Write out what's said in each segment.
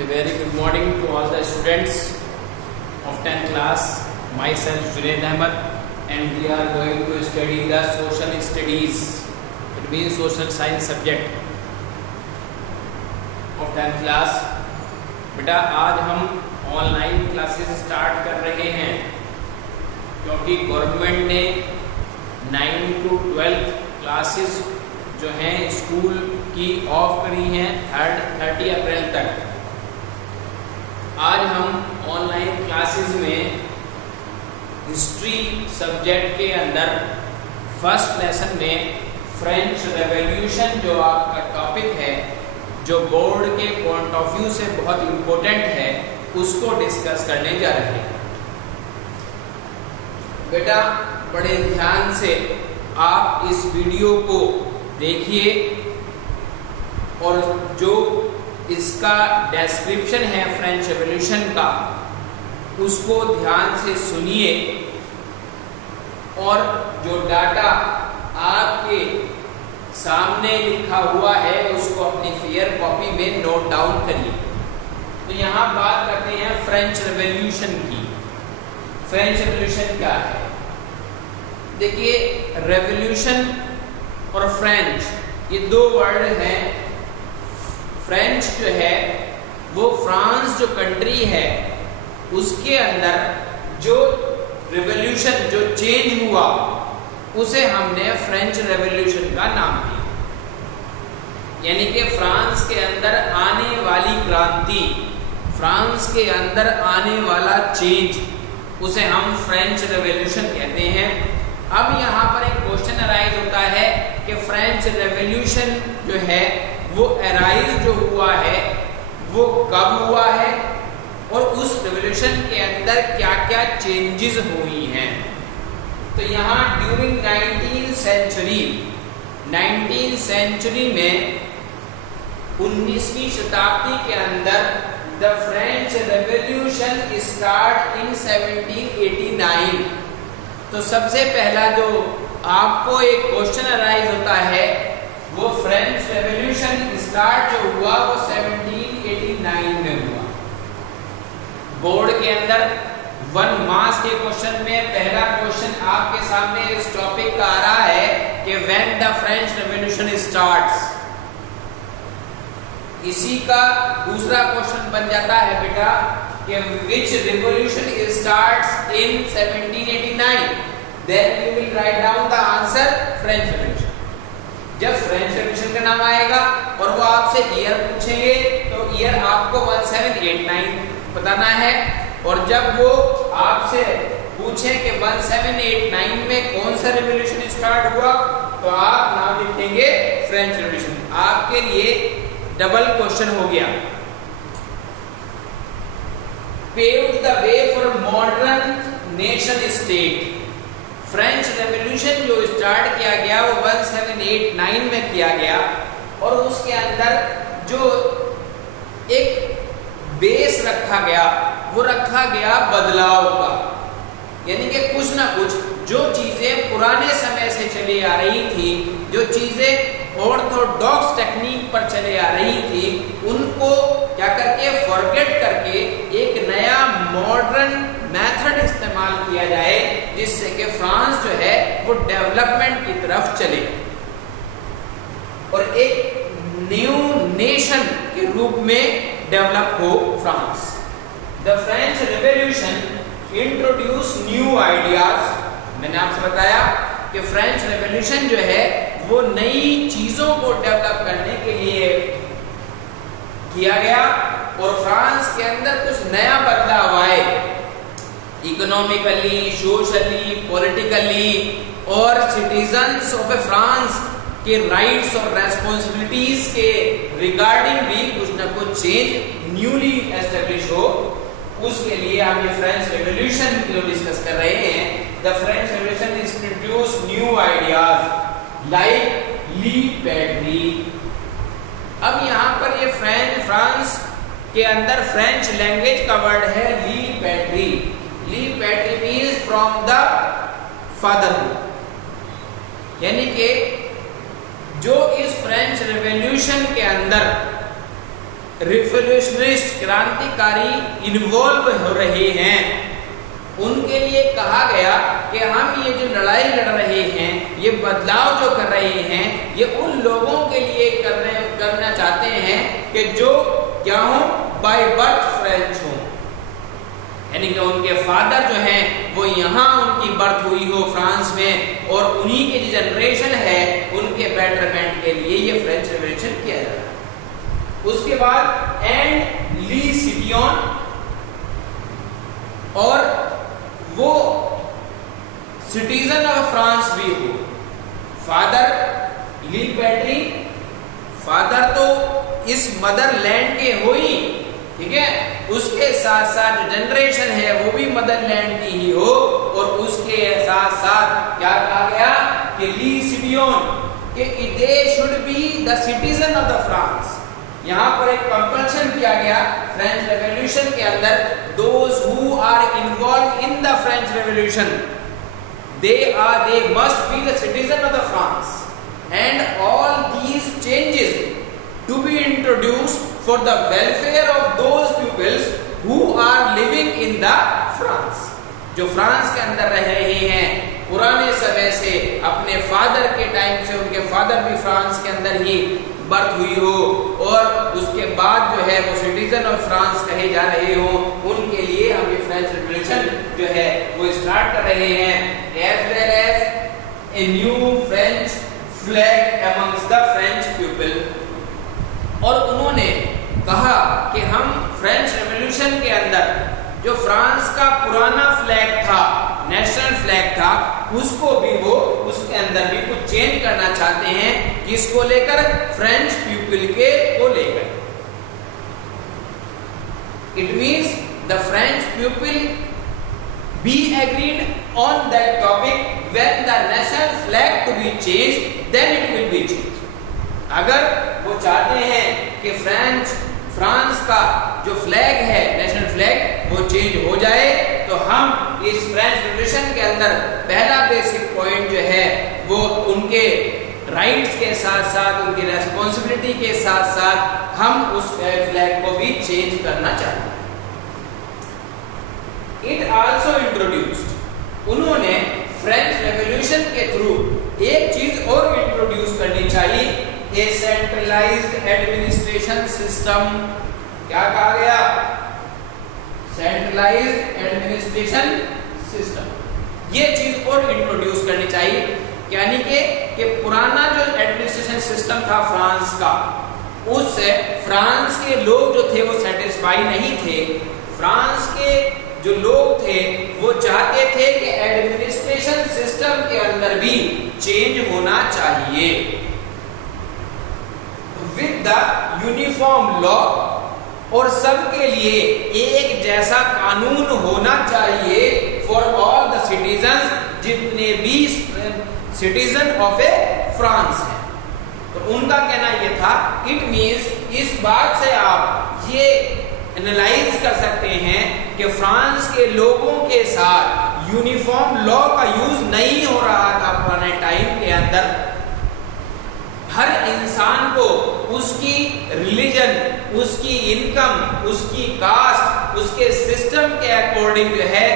A very good morning to all the students of 10th class. Myself Junaid Ahmed, and we are going to study the social studies. It means social science subject of 10th class. बेटा आज हम online classes start कर रहे हैं क्योंकि government ने 9 to 12 classes जो हैं स्कूल की ऑफ करी हैं 30 अप्रैल तक। आज हम ऑनलाइन क्लासेस में हिस्ट्री सब्जेक्ट के अंदर फर्स्ट लेसन में फ्रेंच रेवोल्यूशन जो आपका टॉपिक है, जो बोर्ड के पॉइंट ऑफ व्यू से बहुत इम्पोर्टेंट है, उसको डिस्कस करने जा रहे हैं। बेटा बड़े ध्यान से आप इस वीडियो को देखिए और जो इसका डिस्क्रिप्शन है फ्रेंच रेवोल्यूशन का, उसको ध्यान से सुनिए और जो डाटा आपके सामने लिखा हुआ है उसको अपनी फेयर कॉपी में नोट डाउन करिए। तो यहाँ बात करते हैं फ्रेंच रेवोल्यूशन की। फ्रेंच रेवोल्यूशन क्या है? देखिए, रेवोल्यूशन और फ्रेंच ये दो वर्ड हैं। फ्रेंच जो है वो फ्रांस जो कंट्री है उसके अंदर जो रेवोल्यूशन जो चेंज हुआ उसे हमने फ्रेंच रेवोल्यूशन का नाम दिया। यानी कि फ्रांस के अंदर आने वाली क्रांति, फ्रांस के अंदर आने वाला चेंज, उसे हम फ्रेंच रेवोल्यूशन कहते हैं। अब यहाँ पर एक क्वेश्चन अराइज होता है कि फ्रेंच रेवोल्यूशन जो है वो अराइज जो हुआ है वो कब हुआ है और उस रेवोल्यूशन के अंदर क्या क्या चेंजेस हुई हैं। तो यहाँ ड्यूरिंग 19th सेंचुरी में 19वीं शताब्दी के अंदर the French revolution start in 1789। तो सबसे पहला जो आपको एक क्वेश्चन अराइज होता है वो फ्रेंच रेवोल्यूशन स्टार्ट जो हुआ वो 1789 में हुआ। बोर्ड के अंदर 1 मार्क्स के क्वेश्चन में पहला क्वेश्चन आपके सामने इस टॉपिक का आ रहा है कि when the French revolution starts. इसी का दूसरा क्वेश्चन बन जाता है बेटा कि which revolution starts in 1789। Then you will write down the answer French revolution. जब फ्रेंच रेवोल्यूशन का नाम आएगा और वो आपसे ईयर पूछेंगे तो ईयर आपको 1789 बताना है, और जब वो आपसे पूछें कि 1789 में कौन सा रेवोल्यूशन स्टार्ट हुआ तो आप नाम लिखेंगे फ्रेंच रेवोल्यूशन। आपके लिए डबल क्वेश्चन हो गया। paved the way for modern nation state। French revolution जो स्टार्ट किया गया वो 1789 में किया गया और उसके अंदर जो एक बेस रखा गया वो रखा गया बदलाव का। यानी कि कुछ ना कुछ जो चीजें पुराने समय से चली आ रही थी, जो चीजें ऑर्थोडॉक्स टेक्निक पर चले आ रही थी, उनको क्या करके फॉरगेट करके एक नया मॉडर्न मेथड इस्तेमाल किया जाए जिससे कि फ्रांस जो है वो डेवलपमेंट की तरफ चले और एक न्यू नेशन के रूप में डेवलप हो France. The French revolution introduce new ideas. मैंने आपसे बताया कि फ्रेंच रेवोल्यूशन जो है वो नई चीजों को डेवलप करने के लिए किया गया और फ्रांस के अंदर कुछ नया बदलाव आए, इकोनॉमिकली, सोशली, पॉलिटिकली, और सिटीजन्स ऑफ फ्रांस के राइट्स और रेस्पॉन्सिबिलिटीज के रिगार्डिंग भी कुछ ना कुछ चेंज न्यूली एस्टेब्लिश हो। उसके लिए हम ये फ्रेंच रेवोल्यूशन को डिस्कस कर रहे हैं। The French revolution introduce new ideas like ली पैट्री। अब यहाँ पर ये फ्रांस के अंदर फ्रेंच लैंग्वेज का वर्ड है ली पैट्री। ली पैट्री मीन्स फ्रॉम द फादरहुड। यानी कि जो इस फ्रेंच रेवोल्यूशन के अंदर रिवोल्यूशनिस्ट क्रांतिकारी इन्वॉल्व हो रहे हैं, उनके लिए कहा गया कि हम ये जो लड़ाई लड़ रहे हैं, ये बदलाव जो कर रहे हैं, ये उन लोगों के लिए करना चाहते हैं कि जो क्या हो, बाय बर्थ फ्रेंच हो, यानी कि उनके फादर जो हैं वो यहाँ उनकी बर्थ हुई हो फ्रांस में, और उन्हीं की जो जनरेशन है उनके बेटरमेंट के लिए ये फ्रेंच रेवोल्यूशन किया जा रहा है। उसके बाद एंड ली सिपियन, और वो सिटीजन ऑफ फ्रांस भी हो। फादर ली पैट्री, फादर तो इस मदरलैंड के हो ही, ठीक है, उसके साथ साथ जो जनरेशन है वो भी मदरलैंड की ही हो, और उसके साथ साथ क्या कहा गया कि ली सिपियन कि they should be the citizen of the France. यहाँ पर एक कंपल्शन किया गया फ्रेंच रेवोल्यूशन के अंदर, those who are involve in the French revolution they must be the citizen of the France, and all these changes to be introduced for the welfare of those peoples who are living in the France, जो France के अंदर रह रहे हैं पुराने समय से, अपने फादर के टाइम से, उनके फादर भी फ्रांस के अंदर ही बर्थ हुई हो, और उसके बाद जो है वो सिटीजन ऑफ फ्रांस कहे जा रहे हो, उनके लिए हम ये फ्रेंच रेवोल्यूशन जो है वो स्टार्ट कर रहे हैं। As well as a new French flag amongst the French people, और उन्होंने कहा कि हम फ्रेंच रेवोल्यूशन के अंदर जो फ्रांस का पुराना फ्लैग था, नेशनल फ्लैग था, उसको भी वो उसके अंदर भी कुछ चेंज करना चाहते हैं। किसको लेकर? फ्रेंच पीपल के को लेकर। It means the French people be agreed on that topic when the national flag to be changed, then it will be changed. अगर वो चाहते हैं कि फ्रांस का जो फ्लैग है, नेशनल फ्लैग, वो चेंज हो जाए, तो हम इस फ्रेंच रेवोल्यूशन के अंदर पहला बेसिक पॉइंट जो है वो उनके राइट्स के साथ साथ, उनकी रेस्पॉन्सिबिलिटी के साथ साथ हम उस फ्लैग को भी चेंज करना चाहते हैं। इट आल्सो इंट्रोड्यूस्ड, उन्होंने फ्रेंच रेवोल्यूशन के थ्रू एक चीज और इंट्रोड्यूस करनी चाहिए, ए सेंट्रलाइज्ड एडमिनिस्ट्रेशन सिस्टम। क्या कहा गया? सेंट्रलाइज्ड एडमिनिस्ट्रेशन सिस्टम, ये चीज और इंट्रोड्यूस करनी चाहिए। यानी कि पुराना जो एडमिनिस्ट्रेशन सिस्टम था फ्रांस का, उससे फ्रांस के लोग जो थे वो सेटिस्फाई नहीं थे। फ्रांस के जो लोग थे वो चाहते थे कि एडमिनिस्ट्रेशन सिस्टम के अंदर भी चेंज होना चाहिए, विद द यूनिफॉर्म लॉ, और सबके लिए एक जैसा कानून होना चाहिए फॉर ऑल द सिटीजन्स, जितने भी सिटीजन ऑफ ए फ्रांस हैं। तो उनका कहना यह था, इट मींस इस बात से आप ये एनालाइज कर सकते हैं कि फ्रांस के लोगों के साथ यूनिफॉर्म लॉ का यूज नहीं हो रहा था पुराने टाइम के अंदर। हर इंसान को उसकी रिलीजन, उसकी इनकम, उसकी कास्ट, उसके सिस्टम के अकॉर्डिंग जो है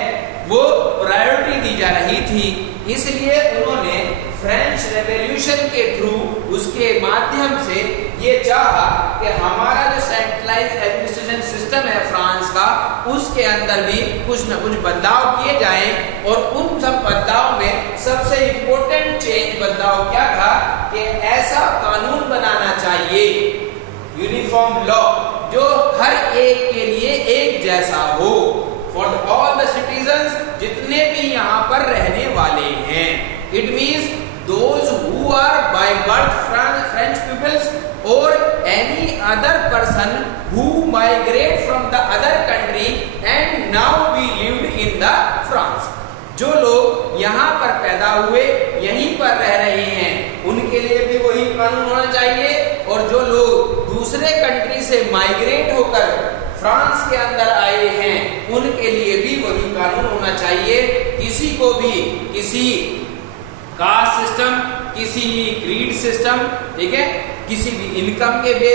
वो प्रायोरिटी दी जा रही थी। इसलिए उन्होंने फ्रेंच रेवोल्यूशन के थ्रू, उसके माध्यम से ये चाहा कि हमारा जो सेंट्रलाइज्ड एडमिनिस्ट्रेशन सिस्टम है फ्रांस का, उसके अंदर भी कुछ न कुछ बदलाव किए जाएं। और उन सब बदलाव में सबसे इम्पोर्टेंट चेंज बदलाव क्या था कि ऐसा कानून बनाना चाहिए, यूनिफॉर्म लॉ, जो हर एक के लिए एक जैसा हो, फॉर ऑल द सिटीजन्स, जितने भी यहाँ पर रहने वाले हैं। It means those who are by birth French peoples or any other person who migrate from the other country and now be lived in the France। जो लोग यहाँ पर पैदा हुए, यहीं पर रह रहे हैं, उनके लिए भी वही कानून होना चाहिए। और जो लोग दूसरे कंट्री से माइग्रेट होकर फ्रांस के अंदर आए हैं, उनके लिए भी वही कानून होना चाहिए। किसी को भी किसी कास्ट सिस्टम, किसी क्रीड सिस्टम, ठीक है, किसी भी इनकम के बेस